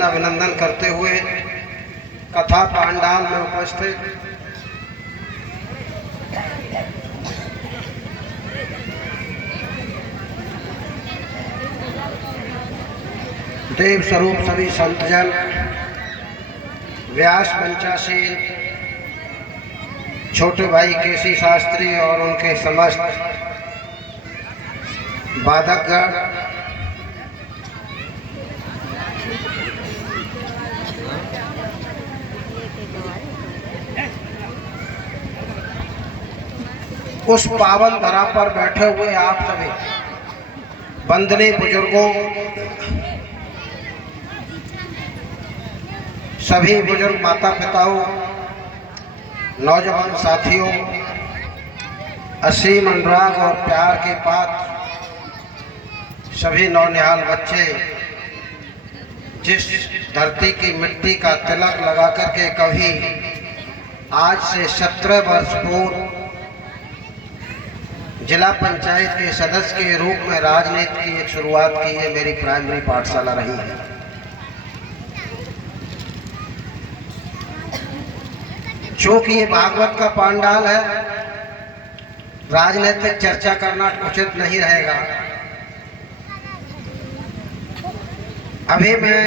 अभिनंदन करते हुए कथा पांडाल में उपस्थित देव स्वरूप सभी संतजन, व्यास पंचाशील, छोटे भाई केसी शास्त्री और उनके समस्त बाधकगण, उस पावन धरा पर बैठे हुए आप सभी वंदनीय बुजुर्गों, सभी बुजुर्ग माता पिताओं, नौजवान साथियों, असीम अनुराग और प्यार के पात्र सभी नौनिहाल बच्चे, जिस धरती की मिट्टी का तिलक लगा करके कभी आज से 17 वर्ष पूर्व जिला पंचायत के सदस्य के रूप में राजनीति की एक शुरुआत की है, मेरी प्राइमरी पाठशाला रही है। चूंकि ये भागवत का पांडाल है, राजनीतिक चर्चा करना उचित नहीं रहेगा। अभी मैं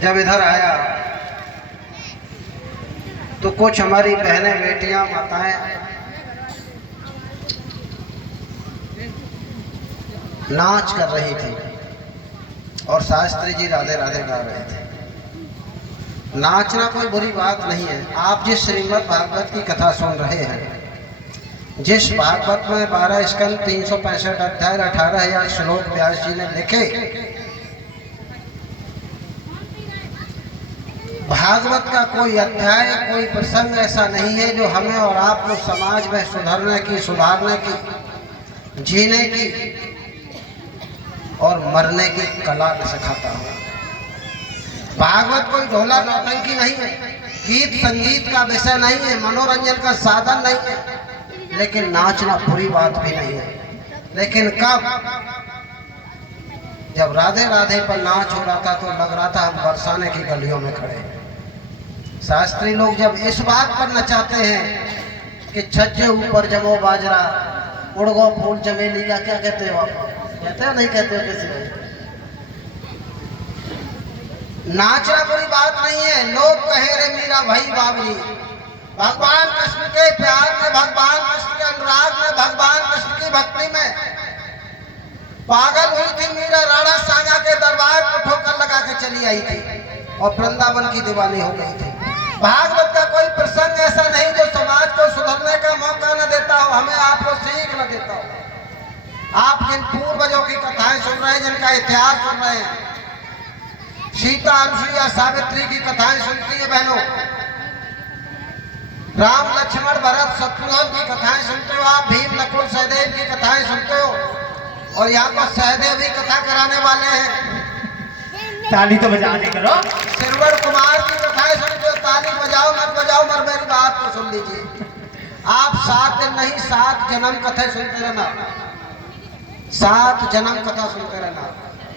जब इधर आया तो कुछ हमारी बहनें, बेटियां, माताएं नाच कर रही थी और शास्त्री जी राधे राधे गा रहे थे। नाचना कोई बुरी बात नहीं है। आप जिस श्रीमद् भागवत की कथा सुन रहे हैं, जिस भागवत में 12 स्कंद, 365 अध्याय, 18,000 श्लोक व्यास जी ने लिखे, भागवत का कोई अध्याय, कोई प्रसंग ऐसा नहीं है जो हमें और आपको समाज में सुधरने की, सुधारने की, जीने की और मरने की कला सिखाता है। भागवत कोई ढोला नौटंकी नहीं है, गीत संगीत का विषय नहीं है, मनोरंजन का साधन नहीं है। लेकिन नाचना बुरी बात भी नहीं है। लेकिन कब जब राधे राधे पर नाच हो रहा था तो लग रहा था हम बरसाने की गलियों में खड़े हैं। शास्त्री लोग जब इस बात पर नचाते हैं कि छज्जे ऊपर जमो बाजरा, उड़गो फूल चमेली का, क्या कहते हो आप? कहते हो नहीं कहते हो? किसी नाचना कोई बात नहीं है। लोग कहे रे मीरा भाई बाबरी, भगवान कृष्ण के प्यार में, भगवान कृष्ण के अनुराग में, भगवान कृष्ण की भक्ति में पागल हुई थी मीरा। राणा सागा के दरबार को ठोकर लगा के चली आई थी और वृंदावन की दीवानी हो गई थी। भागवत का कोई प्रसंग ऐसा नहीं जो समाज को सुधरने का मौका न देता हो, हमें आपको सीख न देता हो। आप जिन पूर्वजों की कथाएं सुन रहे हैं, जिनका इतिहास सुन रहे हैं, सीता, अनुसुईया, सावित्री की कथाएं सुनती है बहनों, राम, लक्ष्मण, भरत, शत्रुघ्न की कथाएं सुनते हो आप, भीम, नकुल, सहदेव की कथाएं सुनते हो। और यहाँ पर सहदेव भी कथा कराने वाले हैं। ताली तो बजाने करो। श्रवण कुमार की कथाएं सुनते हो, ताली बजाओ मत बजाओ, मर मेरी बात को सुन लीजिए। आप 7 दिन नहीं, 7 जन्म कथा सुनते रहना, 7 जन्म कथा सुनते रहना।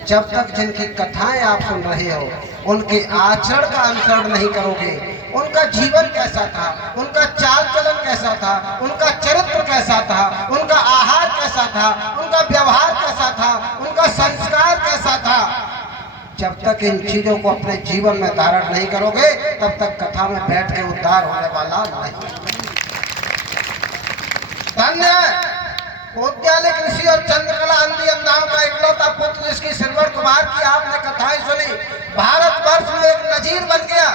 जब तक जिनकी कथाएं आप सुन रहे हो, उनके आचरण का अनुसरण नहीं करोगे, उनका जीवन कैसा था, उनका चाल चलन कैसा था, उनका चरित्र कैसा था, उनका आहार कैसा था, उनका व्यवहार कैसा था, उनका संस्कार कैसा था, जब तक इन चीजों को अपने जीवन में धारण नहीं करोगे, तब तक कथा में बैठ के उद्धार होने वाला नहीं। धन्य विद्यालय कृषि और चंद्रकला अंधी अंधाओं का इकलौता पुत्र, जिसकी श्रवण कुमार की आपने कथाएं सुनी, भारतवर्ष में एक नजीर बन गया,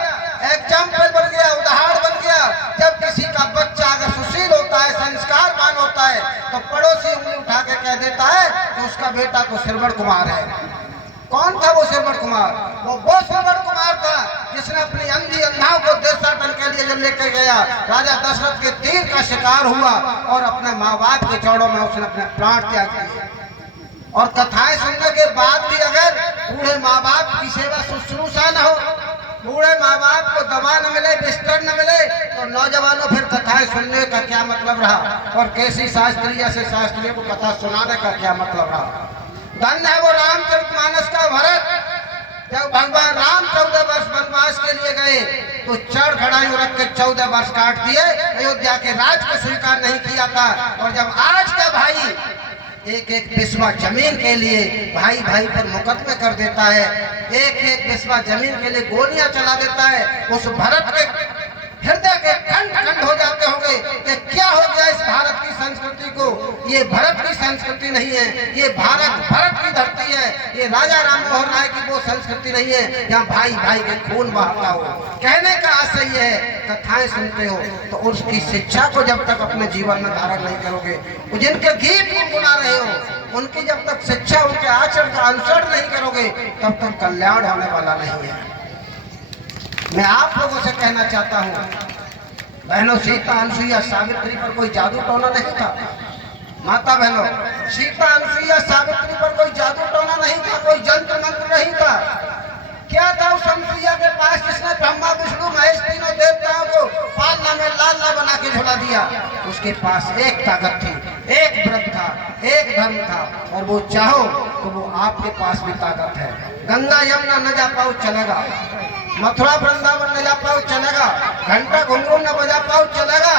एग्जाम्पल बन गया, उदाहरण बन गया। जब किसी का बच्चा अगर सुशील होता है, संस्कारवान होता है, तो पड़ोसी उंगली उठा के कह देता है कि उसका बेटा तो श्रवण कुमार है। कौन था वो श्रवण कुमार? वो श्रवण कुमार था जिसने अपनी अंधी अंधाओं को देशाटन के लिए जब लेकर गया, राजा दशरथ के तीर का शिकार हुआ और अपने माँ बाप के चौड़ों में उसने अपने प्राण त्याग दिए। और कथाएं सुनने के बाद भी अगर बूढ़े माँ बाप की सेवा शुश्रूषा न हो, बूढ़े माँ बाप को दवा न मिले, बिस्तर न मिले, तो नौजवानों फिर कथाएं सुनने का क्या मतलब रहा? और कैसी शास्त्रीय से शास्त्रियों को कथा सुनाने का क्या मतलब रहा? धन्य है वो रामचरितमानस का भरत। जब भगवान राम 14 वर्ष वनवास के लिए गए तो चढ़ खड़ाई रख के 14 वर्ष काट दिए, अयोध्या के राज को स्वीकार नहीं किया था। और जब आज का भाई एक एक बिस्वा जमीन के लिए भाई भाई पर मुकदमे कर देता है, एक एक बिस्वा जमीन के लिए गोलियां चला देता है, उस भरत के हृदय के खंड खंड हो जाते होंगे कि क्या हो गया इस भारत की संस्कृति को। ये भारत की संस्कृति नहीं है, ये भारत की धरती है, ये राजा राम मोहन राय की वो संस्कृति नहीं है जहाँ भाई भाई के खून बहाता हो। कहने का आशय ये है, कथाएं सुनते हो तो उसकी शिक्षा को जब तक अपने जीवन में धारण नहीं करोगे, जिनके गीत गुनगुना रहे हो उनकी जब तक शिक्षा, उनके आचरण का अनुसरण नहीं करोगे, तब तक कल्याण होने वाला नहीं है। मैं आप लोगों से कहना चाहता हूँ बहनों, सीता अनुसुईया सावित्री पर कोई जादू टोना नहीं था। माता बहनों, सीता अनुसुईया सावित्री पर कोई जादू टोना नहीं था, कोई जंत्र मंत्र नहीं था। क्या था उस अनुसुईया के पास जिसने ब्रह्मा विष्णु महेश तीनों देवताओं को पालना में लाला बना के झुला दिया? उसके पास एक ताकत थी, एक व्रत था, एक धर्म था, और वो चाहो तो वो आपके पास भी ताकत है। गंगा यमुना न जा पाओ चलेगा, मथुरा वृंदावन न जा पाओ चलेगा, घंटा घुंघरू न बजा पाओ चलेगा,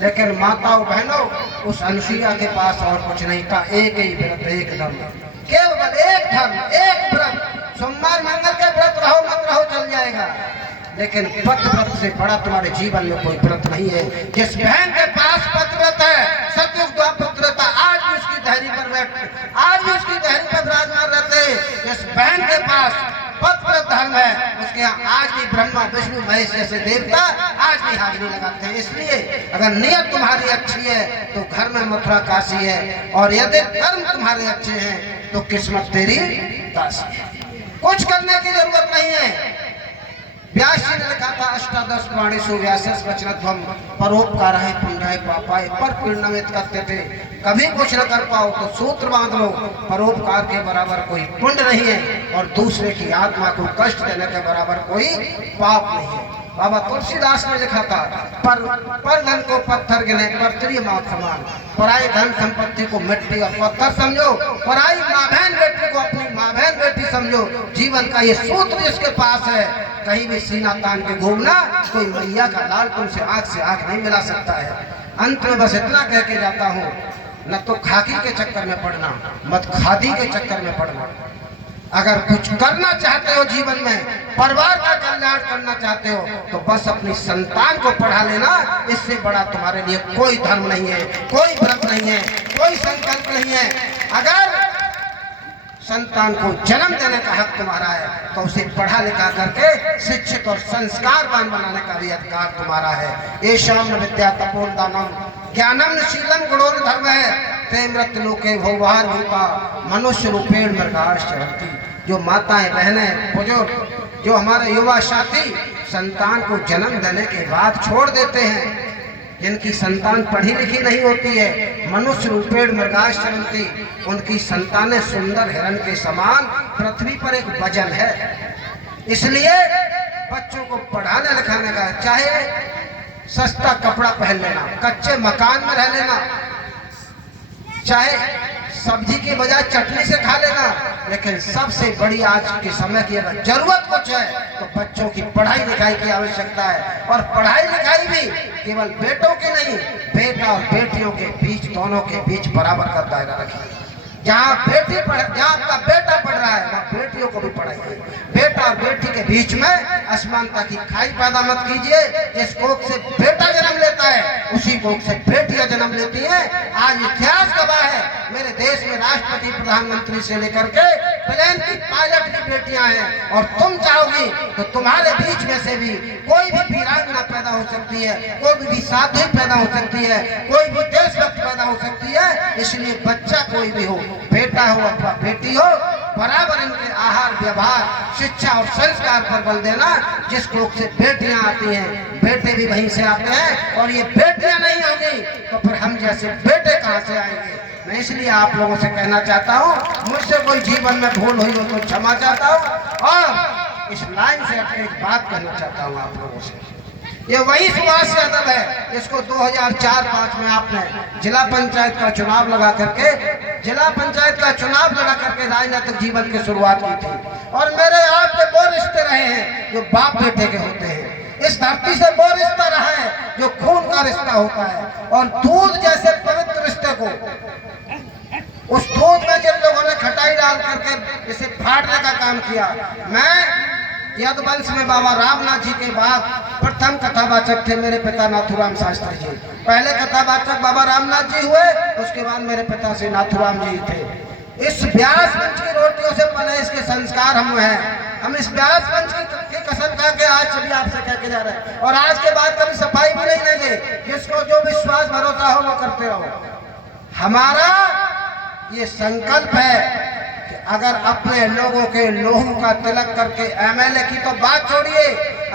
लेकिन माताओं बहनों उस अनुसुईया के पास और कुछ नहीं था। एक ही व्रत, एक धर्म, केवल एक धर्म, एक व्रत। सोमवार मंगल के व्रत रहो मत रहो चल जाएगा, लेकिन पति व्रत से बड़ा तुम्हारे जीवन में कोई व्रत नहीं है। जिस बहन के पास पति व्रत है, सतयुग द्वापर था, आज भी उसकी धैर्य पर बैठ, आज भी उसकी धैर्य पर विराजमान रहते हैं। जिस बहन के पास पत्र धर्म है, उसके यहाँ आज भी ब्रह्मा विष्णु महेश जैसे देवता आज भी हाजिरी लगाते हैं। इसलिए अगर नियत तुम्हारी अच्छी है तो घर में मथुरा काशी है, और यदि कर्म तुम्हारे अच्छे हैं तो किस्मत तेरी दासी है। कुछ करने की जरूरत नहीं है। व्यास जी ने लिखा था, अष्टादश प्राणेषु व्यासस् वचनध्वम परोपकार है पुण्य पापाय पर पीड़नमित करते थे। कभी कुछ न कर पाओ तो सूत्र बांध लो, परोपकार के बराबर कोई पुण्य नहीं है, और दूसरे की आत्मा को कष्ट देने के बराबर कोई पाप नहीं है। बाबा तुलसीदास ने लिखा था, पर धन को पत्थर गिने परतरीय मौत समान, पराई धन संपत्ति को मिट्टी और पत्थर समझो, पराई माँ बहन बेटी को अपनी माँ बहन बेटी समझो। जीवन का ये सूत्र जिसके पास है, कहीं भी सीना तान के घूमना, कोई मैया का लाल तुमसे आंख से आंख नहीं मिला सकता है। अंत में बस इतना कह के जाता हूँ, न तो खाकी के चक्कर में पड़ना, मत खादी के चक्कर में पड़ना। अगर कुछ करना चाहते हो जीवन में, परिवार का कल्याण करना चाहते हो, तो बस अपनी संतान को पढ़ा लेना। इससे बड़ा तुम्हारे लिए कोई धर्म नहीं है, कोई व्रत नहीं है, कोई संकल्प नहीं है। अगर संतान को जन्म देने का हक तुम्हारा है तो उसे पढ़ा लिखा करके शिक्षित और संस्कारवान बनाने का भी अधिकार तुम्हारा है। ये शाम विद्या तपोदानम ज्ञानम शीलम गुणोर धर्म है, प्रेमरत लोके भोवार भूता मनुष्य रूपेण मृगार्ष चढ़ती। जो माताएं बहनें बुजुर्ग, जो हमारे युवा साथी संतान को जन्म देने के बाद छोड़ देते हैं, जिनकी संतान पढ़ी लिखी नहीं होती है, मनुष्य रूपेण मृगार्ष चढ़ती, उनकी संतानें सुंदर हिरण के समान पृथ्वी पर एक वजन है। इसलिए बच्चों को पढ़ाने लिखाने का, चाहे सस्ता कपड़ा पहन लेना, कच्चे मकान में रह लेना, चाहे सब्जी के बजाय चटनी से खा लेना, लेकिन सबसे बड़ी आज के समय की अगर जरूरत कुछ है तो बच्चों की पढ़ाई लिखाई की आवश्यकता है। और पढ़ाई लिखाई भी केवल बेटों की नहीं, बेटा और बेटियों के बीच, दोनों के बीच बराबर का दायरा रखिए। जहाँ आपका बेटा पढ़ रहा है वहाँ बेटियों को भी पढ़ाइए। बेटा और बेटी के बीच में असमानता की खाई पैदा मत कीजिए। जिस कोख से बेटा जन्म लेता है उसी कोख से बेटियां जन्म लेती हैं। आज इतिहास गवाह है, मेरे देश में राष्ट्रपति प्रधानमंत्री से लेकर के प्लेन की पायलट की बेटियां हैं, और तुम चाहोगी तो तुम्हारे बीच में से भी कोई भी वीरांगना पैदा हो सकती है, कोई भी साध्वी पैदा हो सकती है, कोई भी देशभक्त पैदा हो सकती है। इसलिए बच्चा कोई भी हो, बेटा हो अथवा बेटी हो, बराबर इनके आहार व्यवहार शिक्षा और संस्कार पर बल देना। जिस कोख से बेटियां आती हैं बेटे भी वहीं से आते हैं, और ये बेटियां नहीं होंगी तो फिर हम जैसे बेटे कहां से आएंगे। मैं इसलिए आप लोगों से कहना चाहता हूँ, मुझसे कोई जीवन में भूल हुई हो तो क्षमा चाहता हूँ, और इस लाइन से अपनी एक बात कहना चाहता हूँ आप लोगों से। ये वही सुभाष यादव है जिसको 2004-5 में आपने जिला पंचायत का चुनाव लगा करके राजनीतिक जीवन की शुरुआत की थी। और मेरे आपके वो रिश्ते रहे हैं जो बाप बेटे के होते हैं। इस धरती से वो रिश्ता रहा है जो खून का रिश्ता होता है। और दूध जैसे पवित्र रिश्ते को उस दूध में जिन लोगों ने खटाई डाल करके इसे फाड़ने का काम किया। मैं यदुवंश में बाबा रामनाथ जी के बाद प्रथम कथावाचक थे मेरे पिता नाथुराम शास्त्री जी। पहले कथावाचक बाबा रामनाथ जी हुए, उसके बाद मेरे पिता से नाथुराम जी थे। इस व्यास वंश की रोटियों से पले इसके संस्कार हम हैं। हम इस व्यास वंश की कसम खा के आज सभी आपसे कह के जा रहे हैं। और आज के बाद कभी सफाई भी नहीं लेंगे। जिसको जो विश्वास भरोसा हो वो करते रहो। हमारा ये संकल्प है कि अगर अपने लोगों के लोहू का तिलक करके एमएलए की तो बात छोड़िए,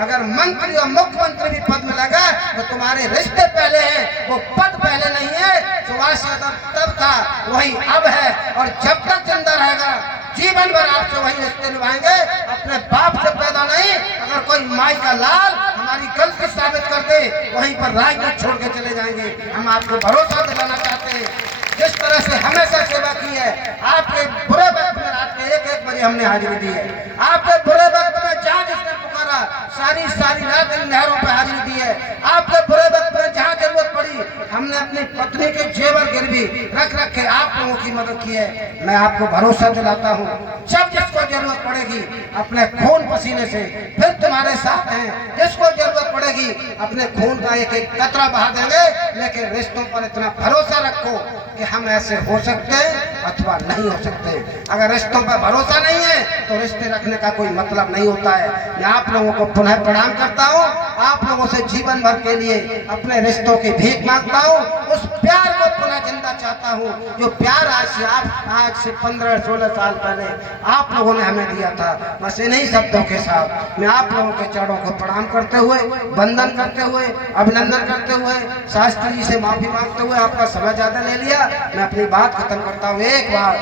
अगर मंत्री और मुख्यमंत्री भी पद में लगा तो तुम्हारे रिश्ते पहले हैं, वो पद पहले नहीं है। सुभाष यादव तब था, वही अब है, और जब तक जिंदा रहेगा जीवन भर आपसे वही रिश्ते निभाएंगे। अपने बाप से पैदा नहीं। अगर कोई माई का लाल हमारी गलती साबित कर दे, वहीं पर राजनीति छोड़ के चले जाएंगे। हम आपको भरोसा दिलाना चाहते हैं। जिस तरह से हमेशा सेवा की है, आपके बुरे वक्त में रात के 1-1 बजे हमने हाजिरी दी है। आपके बुरे वक्त में जहाँ जिसने पुकारा सारी रात इन नहरों पर हाजिरी दी है। आपके बुरे वक्त में जहाँ जरूरत पड़ी हमने अपनी पत्नी के जेवर गिरवी रख के आप लोगों की मदद की है। मैं आपको भरोसा दिलाता हूँ, जब जिसको जरूरत पड़ेगी अपने खून पसीने से फिर तुम्हारे साथ हैं। जिसको जरूरत पड़ेगी अपने खून का एक कतरा बहा देंगे। लेकिन रिश्तों पर इतना भरोसा रखो कि हम ऐसे हो सकते हैं अथवा नहीं हो सकते। अगर रिश्तों पर भरोसा नहीं है तो रिश्ते रखने का कोई मतलब नहीं होता है। मैं आप लोगों को पुनः प्रणाम करता हूँ। आप लोगों से जीवन भर के लिए अपने रिश्तों की भीख मांगता हूँ। उस प्यार को पुनः जिंदा चाहता हूँ जो प्यार आज से 15-16 साल पहले आप लोगों ने हमें दिया था। बस इन्हीं शब्दों के साथ मैं आप लोगों के चरणों को प्रणाम करते हुए, वंदन करते हुए, अभिनंदन करते हुए, शास्त्री जी से माफी मांगते हुए आपका समय ज्यादा ले लिया, मैं अपनी बात खत्म करता हूँ। एक बार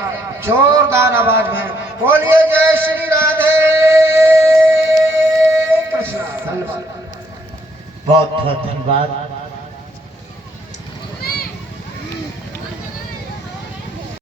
जोरदार आवाज में बोलिए जय श्री राधे कृष्ण। धन्यवाद। बहुत बहुत धन्यवाद।